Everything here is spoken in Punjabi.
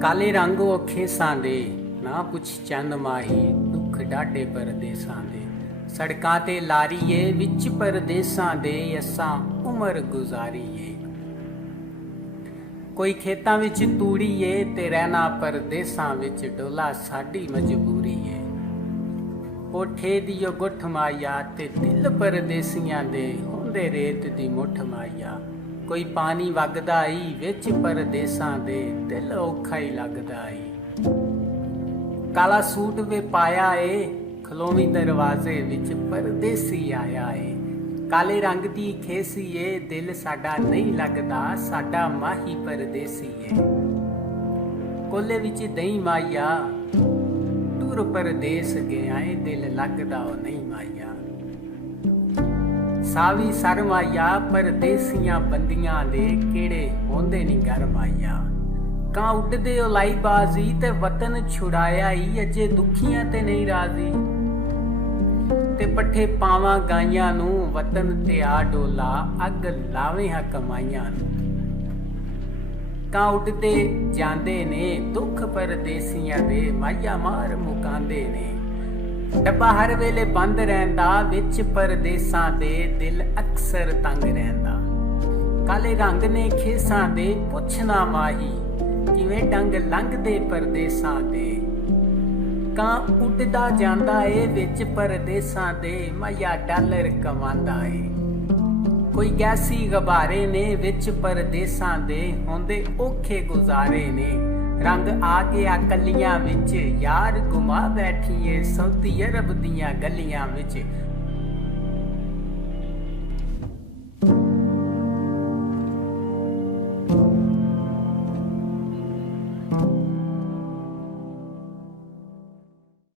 ਕਾਲੇ ਰੰਗ ਔਖੇ ਸਾਂਦੇ ਨਾ ਪੁੱਛ ਚੰਦ ਮਾਹੀ ਦੁੱਖ ਡਾਢੇ ਪਰਦੇਸਾਂ ਦੇ ਸੜਕਾਂ ਤੇ ਲਾਰੀਏ ਵਿੱਚ ਪਰਦੇਸਾਂ ਦੇ ਅਸਾਂ ਉਮਰ ਗੁਜ਼ਾਰੀਏ ਕੋਈ ਖੇਤਾਂ ਵਿੱਚ ਤੂੜੀਏ ਤੇ ਰਹਿਣਾ ਪਰਦੇਸਾਂ ਵਿੱਚ ਡੋਲਾ ਸਾਡੀ ਮਜਬੂਰੀ ਏ ਕੋਠੇ ਦੀ ਉਹ ਗੁੱਠ ਮਾਇਆ ਤੇ ਦਿਲ ਪਰਦੇਸੀਆਂ ਦੇ ਹੁੰਦੇ ਰੇਤ ਦੀ ਮੁੱਠ ਮਾਇਆ ਕੋਈ ਪਾਣੀ ਵਗਦਾ ਈ ਵਿੱਚ ਪਰਦੇਸਾਂ ਦੇ ਦਿਲ ਔਖਾ ਹੀ ਲੱਗਦਾ ਈ ਕਾਲਾ ਸੂਟ ਵੇ ਪਾਇਆ ਏ ਖਲੋਵੀਂ ਦਰਵਾਜ਼ੇ ਵਿੱਚ ਪਰਦੇਸੀ ਆਇਆ ਏ ਕਾਲੇ ਰੰਗ ਦੀ ਖੇਸੀ ਏ ਦਿਲ ਸਾਡਾ ਨਹੀਂ ਲੱਗਦਾ ਸਾਡਾ ਮਾਹੀ ਪਰਦੇਸੀ ਏ ਕੋਲੇ ਵਿੱਚ ਦਹੀਂ ਮਾਇਆ ਟੁਰ ਪਰਦੇਸ ਗਿਆ ਏ ਦਿਲ ਲੱਗਦਾ ਉਹ ਨਹੀਂ ਮਾਇਆ ਸਾਵੀ ਸਰਮਾਇਆ ਪਰਦੇਸੀਆਂ ਬੰਦੀਆਂ ਦੇ ਕਿਹੜੇ ਹੁੰਦੇ ਨਹੀਂ ਘਰ ਮਾਇਆ ਕਾਂ ਉੱਡਦੇ ਉਲਾਈ ਬਾਜ਼ੀ ਤੇ ਵਤਨ ਛੁਡਾਇਆ ਈ ਅਜੇ ਦੁਖੀਆਂ ਤੇ ਨਹੀਂ ਰਾਜ਼ੀ ਤੇ ਪੱਠੇ ਪਾਵਾਂ ਗਾਈਆਂ ਨੂੰ ਵਤਨ ਤੇ ਆ ਡੋਲਾ ਅੱਗ ਲਾਵੇਂ ਹਾਂ ਕਮਾਈਆਂ ਨੂੰ ਕਾਂ ਉੱਡਦੇ ਜਾਂਦੇ ਨੇ ਦੁੱਖ ਪਰਦੇਸੀਆਂ ਦੇ ਮਾਇਆ ਮਾਰ ਮੁਕਾਂਦੇ ਨੇ ਡੱਬਾ ਹਰ ਵੇਲੇ ਬੰਦ ਰਹਿੰਦਾ ਵਿੱਚ ਪਰਦੇਸਾਂ ਦੇ ਦਿਲ ਅਕਸਰ ਤੰਗ ਰਹਿੰਦਾ ਕਾਲੇ ਰੰਗ ਨੇ ਖੇਸਾਂ ਦੇ ਪੁੱਛਣਾ ਮਾਹੀ ਕਿਵੇਂ ਡੰਗ ਲੰਘਦੇ ਪਰਦੇਸਾਂ ਦੇ ਕਾਂ ਉੱਡਦਾ ਜਾਂਦਾ ਏ ਵਿੱਚ ਪਰਦੇਸਾਂ ਦੇ ਮਾਇਆ ਡਾਲਰ ਕਮਾਂਦਾ ਏ ਕੋਈ ਗੈਸੀ ਗਬਾਰੇ ਨੇ ਵਿੱਚ ਪਰਦੇਸਾਂ ਦੇ ਹੁੰਦੇ ਔਖੇ ਗੁਜ਼ਾਰੇ ਨੇ ਰੰਗ ਆ ਗਿਆ ਕੱਲੀਆਂ ਵਿੱਚ ਯਾਰ ਗੁਮਾ ਬੈਠੀਏ ਸਊਦੀ ਅਰਬ ਦੀਆਂ ਗਲੀਆਂ ਵਿੱਚ